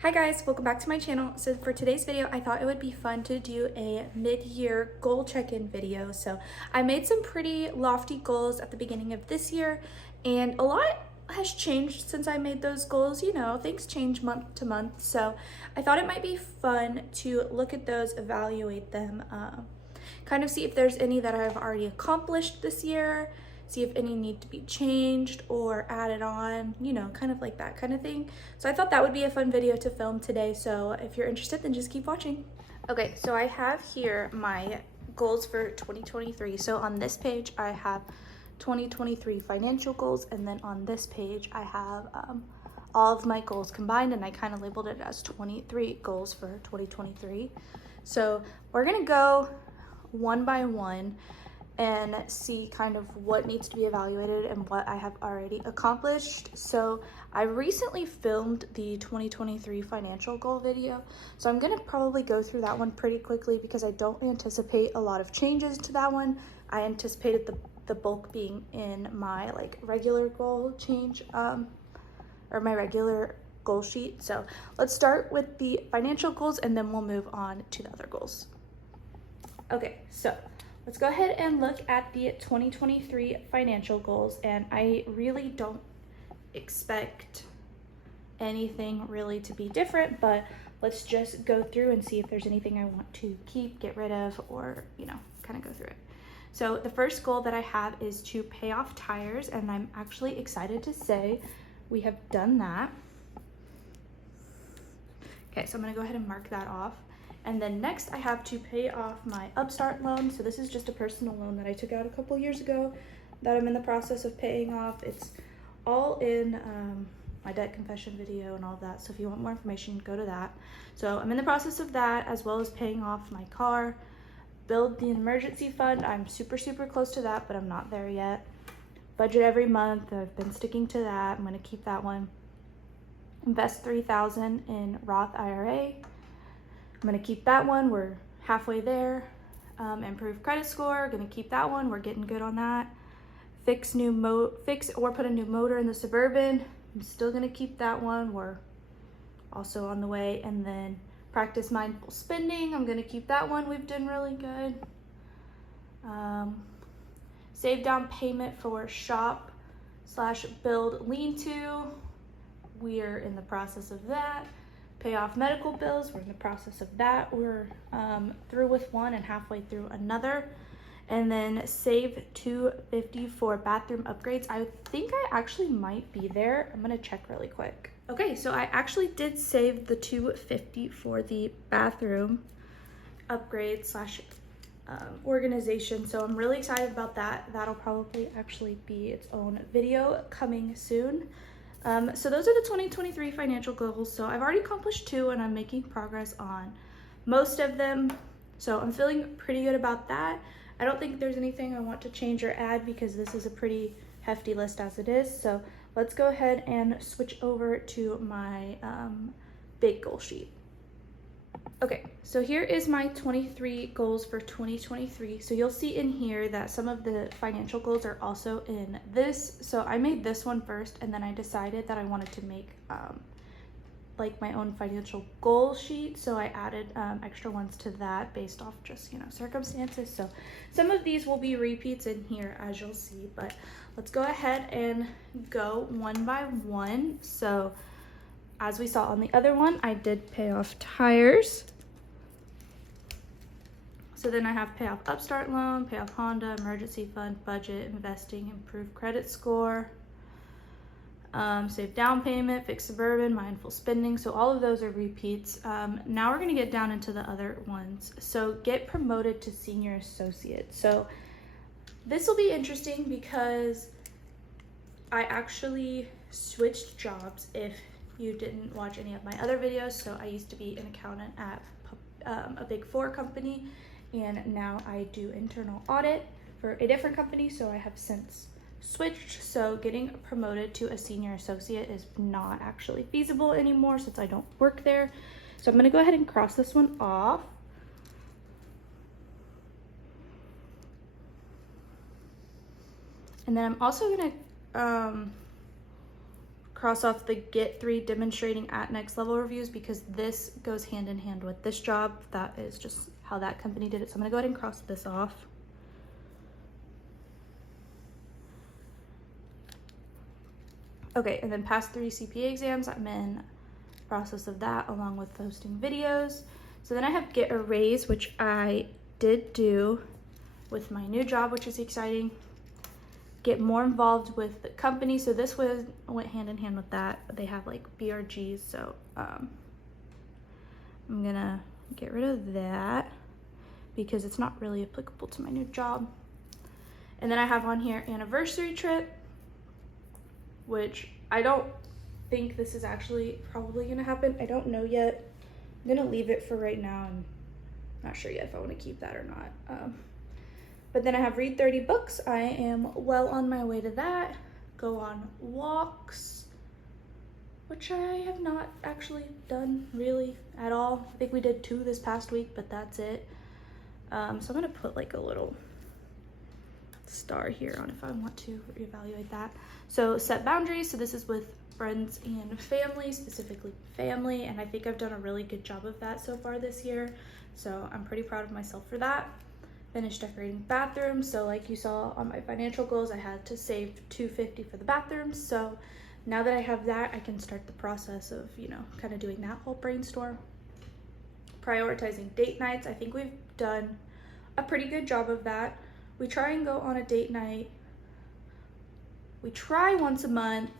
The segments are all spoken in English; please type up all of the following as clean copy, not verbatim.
Hi guys, welcome back to my channel. So for today's video, I thought it would be fun to do a mid-year goal check-in video. So I made some pretty lofty goals at the beginning of this year, and a lot has changed since I made those goals. You know, things change month to month. So I thought it might be fun to look at those, evaluate them, kind of see if there's any that I've already accomplished this year, see if any need to be changed or added on, you know, kind of like that kind of thing. So I thought that would be a fun video to film today. So if you're interested, then just keep watching. Okay, so I have here my goals for 2023. So on this page, I have 2023 financial goals, and then on this page, I have all of my goals combined, and I kind of labeled it as 23 goals for 2023. So we're gonna go one by one and see kind of what needs to be evaluated and what I have already accomplished. So I recently filmed the 2023 financial goal video, so I'm gonna probably go through that one pretty quickly because I don't anticipate a lot of changes to that one. I anticipated the bulk being in my like regular goal change or my regular goal sheet. So let's start with the financial goals and then we'll move on to the other goals. Okay, so let's go ahead and look at the 2023 financial goals, and I really don't expect anything really to be different, but let's just go through and see if there's anything I want to keep, get rid of, or, you know, kind of go through it. So the first goal that I have is to pay off tires, and I'm actually excited to say we have done that. Okay, so I'm gonna go ahead and mark that off. And then next I have to pay off my Upstart loan. So this is just a personal loan that I took out a couple years ago that I'm in the process of paying off. It's all in my debt confession video and all of that. So if you want more information, go to that. So I'm in the process of that, as well as paying off my car, build the emergency fund. I'm super close to that, but I'm not there yet. Budget every month. I've been sticking to that. I'm gonna keep that one. Invest $3,000 in Roth IRA. I'm gonna keep that one, we're halfway there. Improve credit score, gonna keep that one, we're getting good on that. Fix or put a new motor in the Suburban, I'm still gonna keep that one, we're also on the way. And then practice mindful spending, I'm gonna keep that one, we've done really good. Save down payment for shop/build lean-to, we're in the process of that. Pay off medical bills, we're in the process of that. We're through with one and halfway through another. And then save $250 for bathroom upgrades. I think I actually might be there. I'm gonna check really quick. Okay, so I actually did save the $250 for the bathroom upgrade / organization. So I'm really excited about that. That'll probably actually be its own video coming soon. So those are the 2023 financial goals. So I've already accomplished 2 and I'm making progress on most of them. So I'm feeling pretty good about that. I don't think there's anything I want to change or add because this is a pretty hefty list as it is. So let's go ahead and switch over to my big goal sheet. Okay, so here is my 23 goals for 2023. So you'll see in here that some of the financial goals are also in this. So I made this one first, and then I decided that I wanted to make like my own financial goal sheet. So I added extra ones to that based off just, you know, circumstances. So some of these will be repeats in here, as you'll see, but let's go ahead and go one by one. So as we saw on the other one, I did pay off tires. So then I have pay off Upstart loan, pay off Honda, emergency fund, budget, investing, improve credit score, save down payment, fix Suburban, mindful spending. So all of those are repeats. Now we're gonna get down into the other ones. So get promoted to senior associate. So this will be interesting because I actually switched jobs if you didn't watch any of my other videos. So I used to be an accountant at a Big 4 company, and now I do internal audit for a different company. So I have since switched. So getting promoted to a senior associate is not actually feasible anymore since I don't work there. So I'm gonna go ahead and cross this one off. And then I'm also gonna cross off the get 3 demonstrating at next level reviews because this goes hand in hand with this job. That is just how that company did it. So I'm gonna go ahead and cross this off. Okay, and then pass 3 CPA exams. I'm in process of that along with posting videos. So then I have get a raise, which I did do with my new job, which is exciting. Get more involved with the company. So this went hand in hand with that. They have like BRGs, so I'm gonna get rid of that because it's not really applicable to my new job. And then I have on here anniversary trip, which I don't think this is actually probably gonna happen. I don't know yet. I'm gonna leave it for right now. I'm not sure yet if I want to keep that or not. But then I have read 30 books. I am well on my way to that. Go on walks, which I have not actually done really at all. I think we did 2 this past week, but that's it. So I'm gonna put like a little star here on if I want to reevaluate that. So set boundaries. So this is with friends and family, specifically family, and I think I've done a really good job of that so far this year. So I'm pretty proud of myself for that. Finished decorating bathrooms. So like you saw on my financial goals, I had to save $250 for the bathrooms. So now that I have that, I can start the process of, you know, kind of doing that whole brainstorm. Prioritizing date nights. I think we've done a pretty good job of that. We try and go on a date night. We try once a month.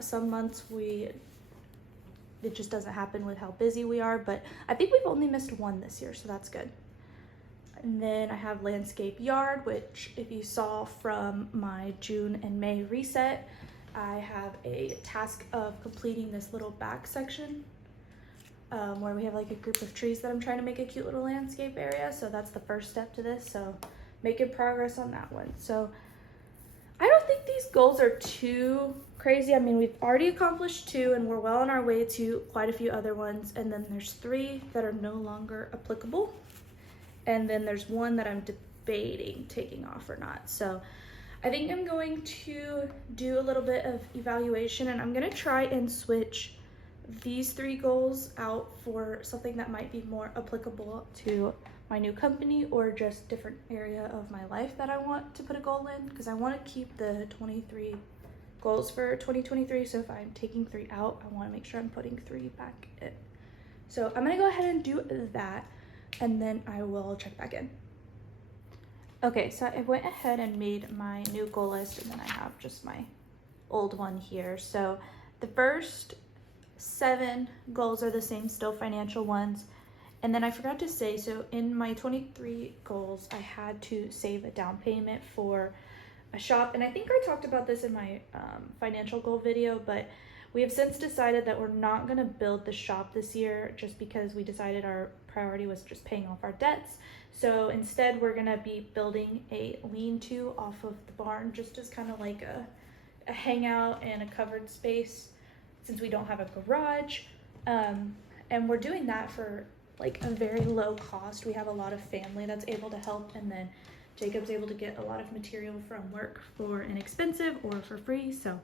Some months it just doesn't happen with how busy we are, but I think we've only missed 1 this year, so that's good. And then I have landscape yard, which if you saw from my June and May reset, I have a task of completing this little back section where we have like a group of trees that I'm trying to make a cute little landscape area. So that's the first step to this. So making progress on that one. So I don't think these goals are too crazy. I mean, we've already accomplished 2 and we're well on our way to quite a few other ones. And then there's 3 that are no longer applicable. And then there's 1 that I'm debating taking off or not. So I think I'm going to do a little bit of evaluation and I'm gonna try and switch these 3 goals out for something that might be more applicable to my new company or just different area of my life that I want to put a goal in, because I want to keep the 23 goals for 2023. So if I'm taking 3 out, I want to make sure I'm putting 3 back in. So I'm gonna go ahead and do that and then I will check back in. Okay, so I went ahead and made my new goal list and then I have just my old one here. So the first 7 goals are the same, still financial ones. And then I forgot to say, so in my 23 goals, I had to save a down payment for a shop. And I think I talked about this in my financial goal video, but we have since decided that we're not gonna build the shop this year just because we decided our priority was just paying off our debts. So instead we're gonna be building a lean-to off of the barn, just as kind of like a hangout and a covered space since we don't have a garage. And we're doing that for like a very low cost. We have a lot of family that's able to help, and then Jacob's able to get a lot of material from work for inexpensive or for free. So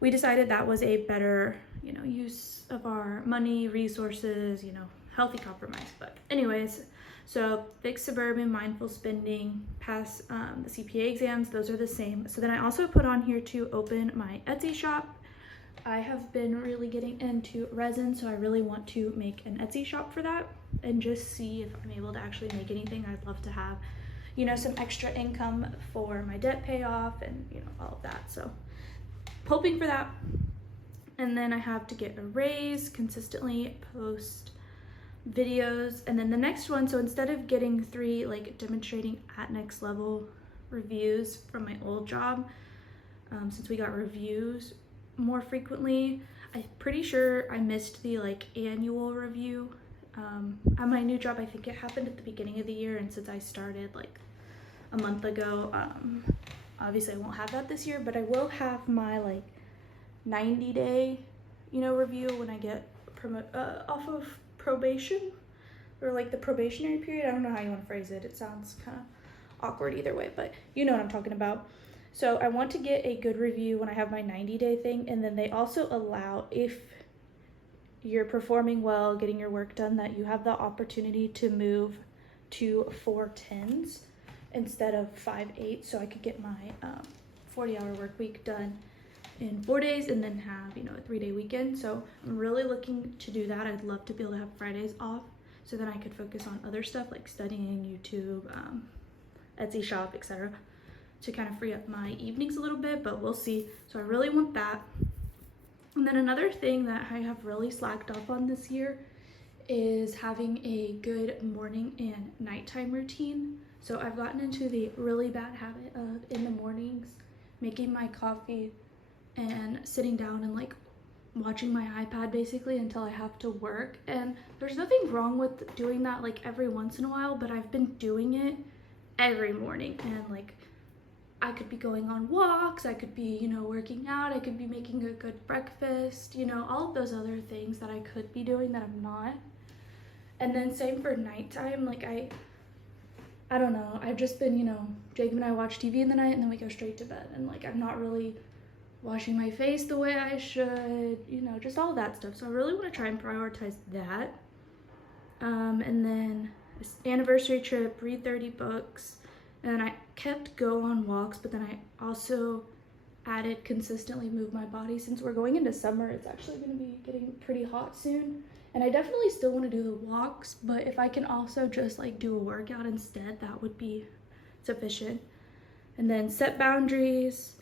we decided that was a better, you know, use of our money, resources, you know, healthy compromise. But anyways, so big suburban, mindful spending, pass the CPA exams, those are the same. So then I also put on here to open my Etsy shop. I have been really getting into resin, so I really want to make an Etsy shop for that and just see if I'm able to actually make anything. I'd love to have, you know, some extra income for my debt payoff and, you know, all of that. So hoping for that. And then I have to get a raise, consistently post videos. And then the next one, so instead of getting 3 like demonstrating at next level reviews from my old job, since we got reviews more frequently, I'm pretty sure I missed the like annual review at my new job. I think it happened at the beginning of the year, and since I started like a month ago, obviously I won't have that this year, but I will have my like 90-day, you know, review when I get off of probation, or like the probationary period. I don't know how you want to phrase it. It sounds kind of awkward either way, but you know what I'm talking about. So I want to get a good review when I have my 90-day thing, and then they also allow, if you're performing well, getting your work done, that you have the opportunity to move to 4/10s instead of 5/8, so I could get my 40-hour work week done in 4 days and then have, you know, a 3-day weekend. So I'm really looking to do that. I'd love to be able to have Fridays off so then I could focus on other stuff like studying, YouTube, Etsy shop, etc., to kind of free up my evenings a little bit, but we'll see. So I really want that. And then another thing that I have really slacked off on this year is having a good morning and nighttime routine. So I've gotten into the really bad habit of, in the mornings, making my coffee and sitting down and like watching my iPad basically until I have to work. And there's nothing wrong with doing that like every once in a while, but I've been doing it every morning, and like I could be going on walks, I could be, you know, working out, I could be making a good breakfast, you know, all of those other things that I could be doing that I'm not. And then same for nighttime, like I don't know, I've just been, you know, Jacob and I watch TV in the night and then we go straight to bed, and like I'm not really washing my face the way I should, you know, just all that stuff. So I really want to try and prioritize that. And then this anniversary trip, read 30 books, and I kept go on walks, but then I also added consistently move my body. Since we're going into summer, it's actually going to be getting pretty hot soon, and I definitely still want to do the walks, but if I can also just like do a workout instead, that would be sufficient. And then set boundaries,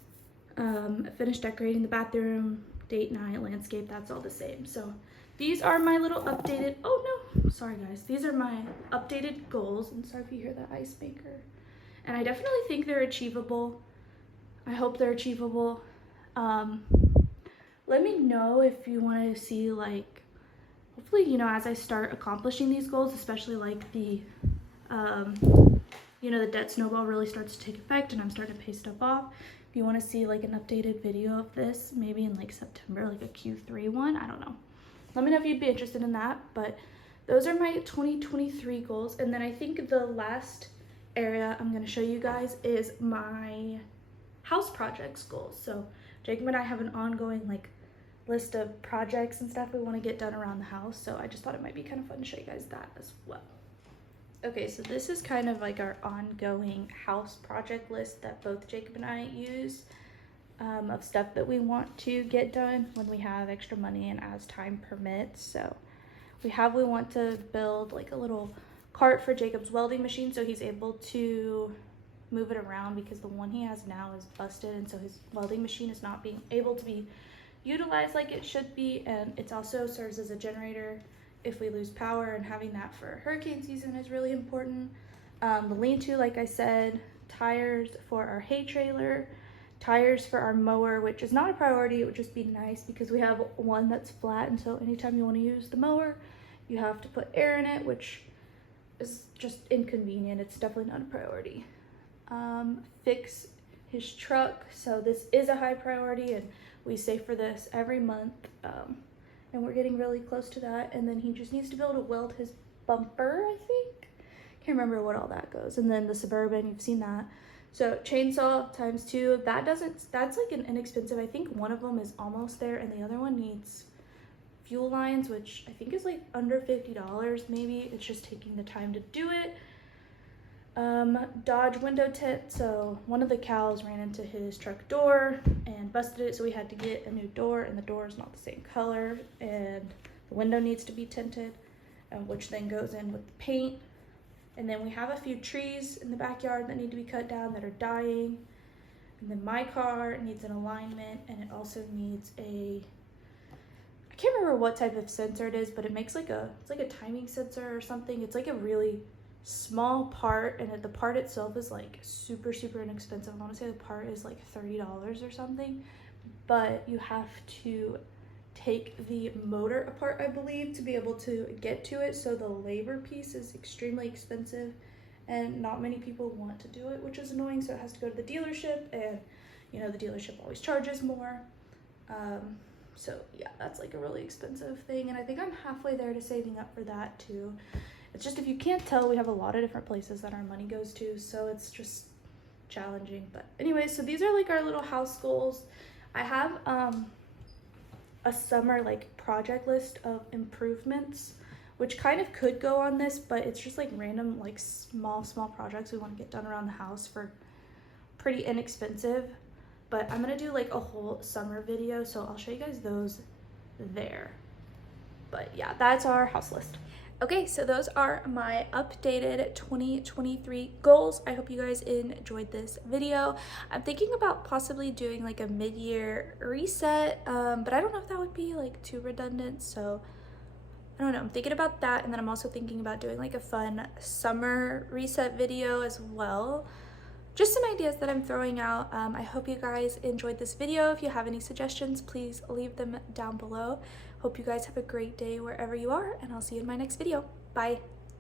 finish decorating the bathroom, date night, landscape, that's all the same. So these are my little updated, oh no, sorry guys, these are my updated goals. And sorry if you hear that ice maker. And I definitely think they're achievable. I hope they're achievable. Let me know if you want to see, like, hopefully, you know, as I start accomplishing these goals, especially like the, you know, the debt snowball really starts to take effect and I'm starting to pay stuff off. If you want to see like an updated video of this, maybe in like September, like a Q3 one, I don't know. Let me know if you'd be interested in that. But those are my 2023 goals. And then I think the last area I'm going to show you guys is my house projects goals. So Jacob and I have an ongoing like list of projects and stuff we want to get done around the house. So I just thought it might be kind of fun to show you guys that as well. Okay, so this is kind of like our ongoing house project list that both Jacob and I use, of stuff that we want to get done when we have extra money and as time permits. So we want to build like a little cart for Jacob's welding machine so he's able to move it around, because the one he has now is busted, and so his welding machine is not being able to be utilized like it should be. And it also serves as a generator if we lose power, and having that for hurricane season is really important. The lean-to, like I said, tires for our hay trailer, tires for our mower, which is not a priority. It would just be nice because we have one that's flat, and so anytime you want to use the mower, you have to put air in it, which is just inconvenient. It's definitely not a priority. Fix his truck, so this is a high priority, and we save for this every month. And we're getting really close to that. And then he just needs to be able to weld his bumper, I think. Can't remember what all that goes. And then the Suburban, you've seen that. So chainsaw ×2, that's like an inexpensive, I think one of them is almost there, and the other one needs fuel lines, which I think is like under $50 maybe. It's just taking the time to do it. Dodge window tint, so one of the cows ran into his truck door and busted it, so we had to get a new door, and the door is not the same color, and the window needs to be tinted, which then goes in with the paint. And then we have a few trees in the backyard that need to be cut down that are dying. And then my car needs an alignment, and it also needs I can't remember what type of sensor it is, but it makes like it's like a timing sensor or something. It's like a really small part, and the part itself is like super inexpensive. I want to say the part is like $30 or something, but you have to take the motor apart, I believe, to be able to get to it. So the labor piece is extremely expensive, and not many people want to do it, which is annoying. So it has to go to the dealership, and you know, the dealership always charges more. So yeah, that's like a really expensive thing, and I think I'm halfway there to saving up for that too. It's just, if you can't tell, we have a lot of different places that our money goes to, so it's just challenging. But anyway, so these are like our little house goals. I have a summer like project list of improvements, which kind of could go on this, but it's just like random like small projects we want to get done around the house for pretty inexpensive. But I'm gonna do like a whole summer video, so I'll show you guys those there. But yeah, that's our house list. Okay, so those are my updated 2023 goals. I hope you guys enjoyed this video. I'm thinking about possibly doing like a mid-year reset, but I don't know if that would be like too redundant, so I don't know. I'm thinking about that, and then I'm also thinking about doing like a fun summer reset video as well. Just some ideas that I'm throwing out. I hope you guys enjoyed this video. If you have any suggestions, please leave them down below. Hope you guys have a great day wherever you are, and I'll see you in my next video. Bye.